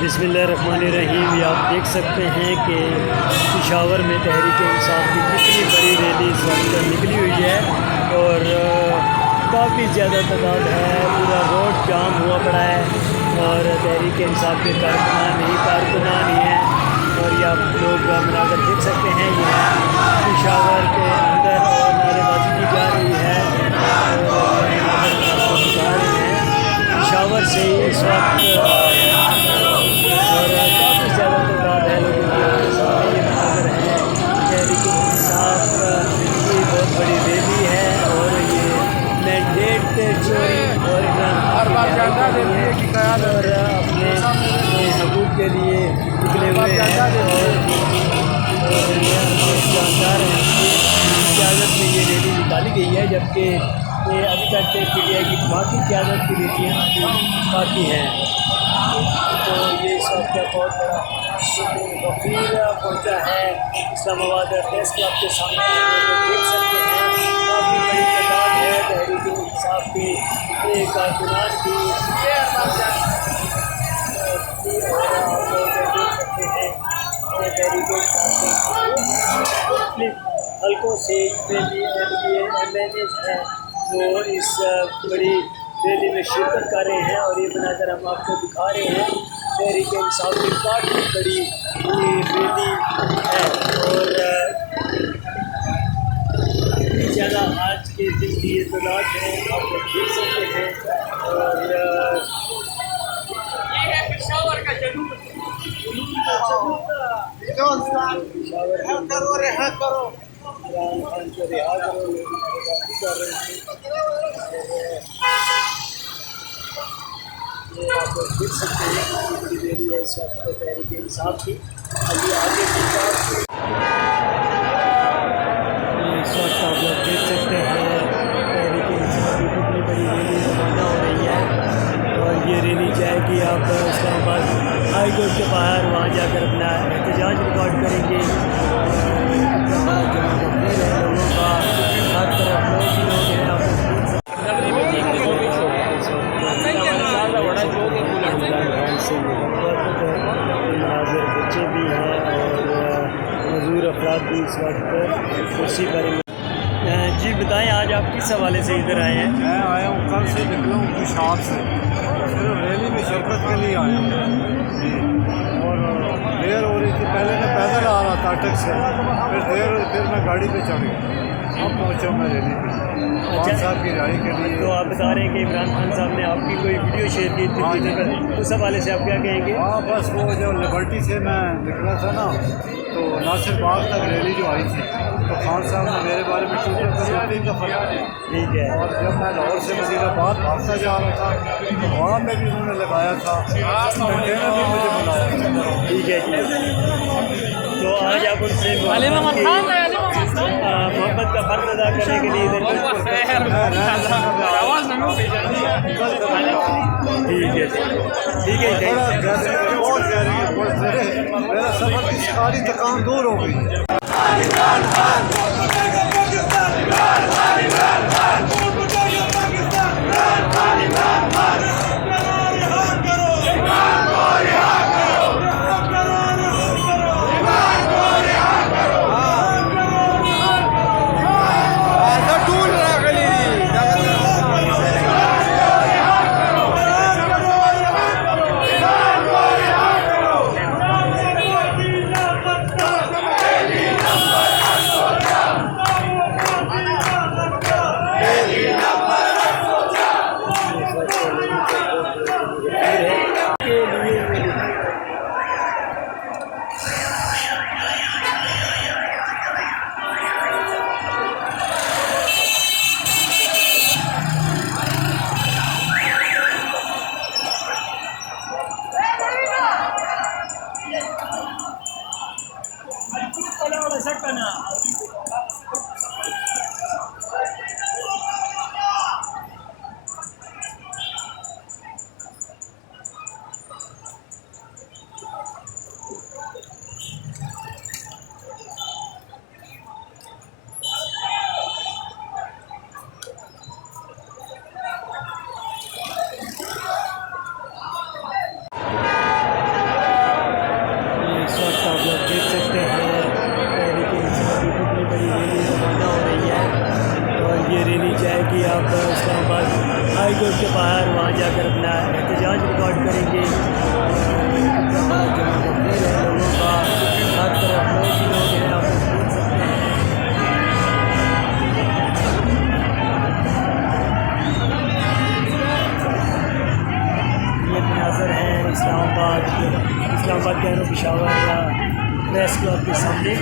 बिस्मिल्लाहिर्रहमानिर्रहीम। ये आप देख सकते हैं कि पेशावर में तहरीक इंसाफ की कितनी बड़ी रैली इस वक्त निकली हुई है और काफ़ी ज़्यादा तादाद है। पूरा रोड जाम हुआ पड़ा है और तहरीक इंसाफ के कारकुनान ही हैं और ये आप लोग मनाज़र देख सकते हैं। ये पेशावर के अंदर और नारेबाजी की जा रही है और आपको दिखा रहे हैं पेशावर से इस वक्त और काफ़ी ज़्यादा तादाद है लोगों के सामने ये मनाज़र है। तहरीक इंसाफ की बहुत बड़ी रैली है और ये मैंडेट चोरी और अपने हकूक़ के लिए निकले हुए हैं और जानदार हैं कि क़यादत में ये रैली निकाली गई है, जबकि ये अभी तक PTI की बाकी क़यादत की रैलियाँ बाकी हैं। तो ये इस वक्त बहुत बड़ा वकील पहुँचा है इस्लामाबाद प्रेस क्लब के सामने, देख सकते हैं काफ़ी बड़ी तादाद है तहरीक इंसाफ की कारकुनान की और आप लोग देख सकते हैं तहरीक मुख्तलिफ हल्कों से MLAs हैं वो इस बड़ी रैली में शिरकत कर रहे हैं और ये बनाकर हम आपको दिखा रहे हैं। तहरीक इंसाफ की काफ़ी बड़ी रैली है और इतनी ज़्यादा आज के दिन की ये तादाद है, आप लोग देख सकते हैं। और ये है पेशावर का जुलूस करो इमरान खान को रिहा करो, कर रहे हैं। ये आप लोग देख सकते हैं कितनी बड़ी रैली है इस वक्त तहरीक इंसाफ की। अभी आगे की बात इस वक्त आप लोग देख सकते हैं तहरीक इंसाफ की कितनी बड़ी रैली रवाना हो रही है और ये रैली जाएगी आप इस्लामाबाद हाई कोर्ट के बाहर, वहाँ जाकर अपना एहतजाज रिकॉर्ड करेंगे। लोगों का हर तरफ लोग ही लोग हैं, आप बच्चे भी हैं और मजदूर अफराद भी इस वक्त कुर्सी पर। जी बताएं, आज आप किस हवाले से इधर आए हैं? मैं आया हूँ, कल से निकला हूँ कुशात से, सिर्फ रैली में शिरकत के लिए आया हूँ और देर हो रही थी। पहले मैं पैदल आ रहा था अटक से, फिर मैं गाड़ी पे चढ़ गया, अब पहुँचा मैं रैली पे खान साहब की रहाई के लिए। तो आप बता रहे हैं कि इमरान खान साहब ने आपकी कोई वीडियो शेयर की थी ट्विटर पर, उस हवाले से आप क्या कहेंगे? हाँ, बस वो जो लिबर्टी से मैं निकला था ना, तो नासिर बाग तक रैली जो आई थी, तो खान साहब ने मेरे बारे में ट्विटर पर 2-3 दफ़ा किया। ठीक है। और जब मैं लाहौर से वज़ीराबाद भागता जा रहा था तो वहाँ में भी उन्होंने लगाया था, कंटेनर भी मुझे बुलाया। ठीक है जी। तो आज आप उनसे मोहब्बत का फर्ज अदा करने के लिए इधर ठीक है मेरा सफर की सारी थकान दूर हो गई। करेंगे। कितना बड़ा जमा है लोगों का, हर तरफ लोग ही लोग हैं, आप देख सकते हैं। ये मनाजर है इस्लामाबाद कैरो पेशावर प्रेस क्लब के सामने।